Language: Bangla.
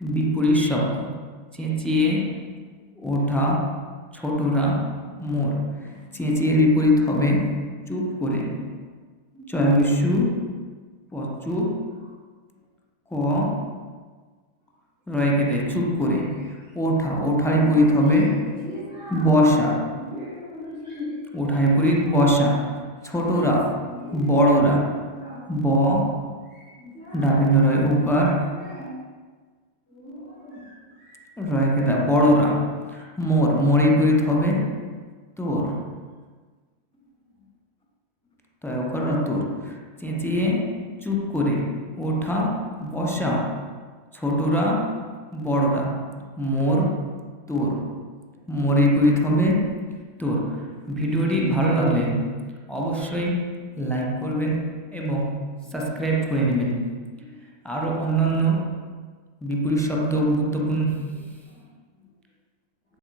বিপরীত শব্দ। চেঁচিয়ে ওঠা ছোটরা মোর। চেঁচিয়ে বিপরীত হবে চুপ করে। চয়সু পচু ক রয় কেটে চুপ করে। ওঠা, ওঠার বিপরীত হবে বসা। ওঠার বিপরীত বসা। ছোটরা, বড়রা, ব ডাবিন্দ রয় উকার রয় কেটা বড়রা। মোর মোড়ের বিপরীত হবে তোর। তয় ওকার তোর। চেঁচিয়ে চুপ করে ওঠা, বসা ছোটরা, বড়রা, মোর, তোর। মোড়ে বিপরীত হবে তোর। ভিডিওটি ভালো লাগলে অবশ্যই লাইক করবেন এবং সাবস্ক্রাইব করে নেবেন। আরও অন্যান্য বিপরীত শব্দ গুরুত্বপূর্ণ